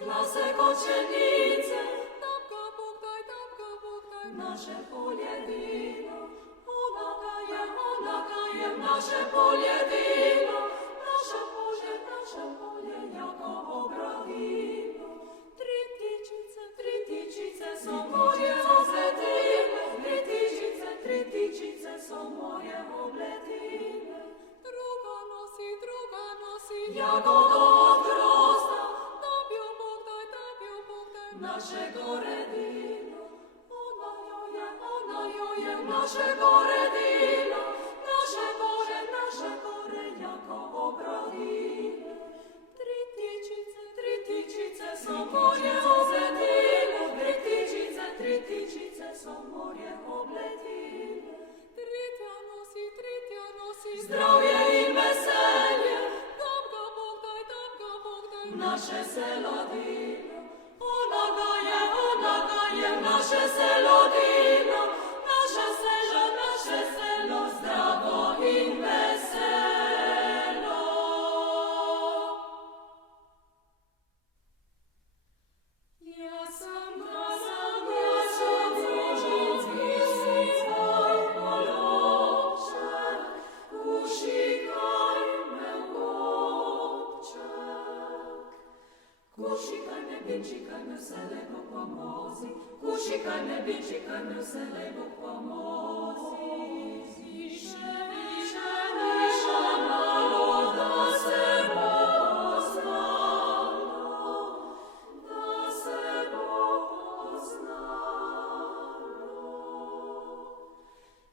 Klase koczenice, tamka buktaj, nasze polje wino. Ona kaje w nasze polje wino. Nasze polje jako obrawino. Tri tycice są moje obletyne. Tri tycice są moje obletyne. Druga nosi, jagodo odrosna. Naszego redino, ona joje, naszego redino, nasze gore jako obrodine. Tri tycice są moje obletyne, tri tycice są moje obletyne. Trytia nosi, zdrowie i weselje, tam go Bóg daj, nasze selodino. Ona gaje nasze selodino, nasze selo, zdrawo i weselo. Ja sam Bięcikajmy selego pomozi, kusikajmy, bięcikajmy selego pomozi. Zisze, maloda se poznalo, da se poznalo.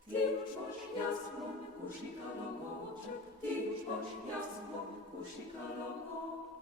Ty już masz jasno, kusika logoczek, ty już masz jasno, kusika logoczek.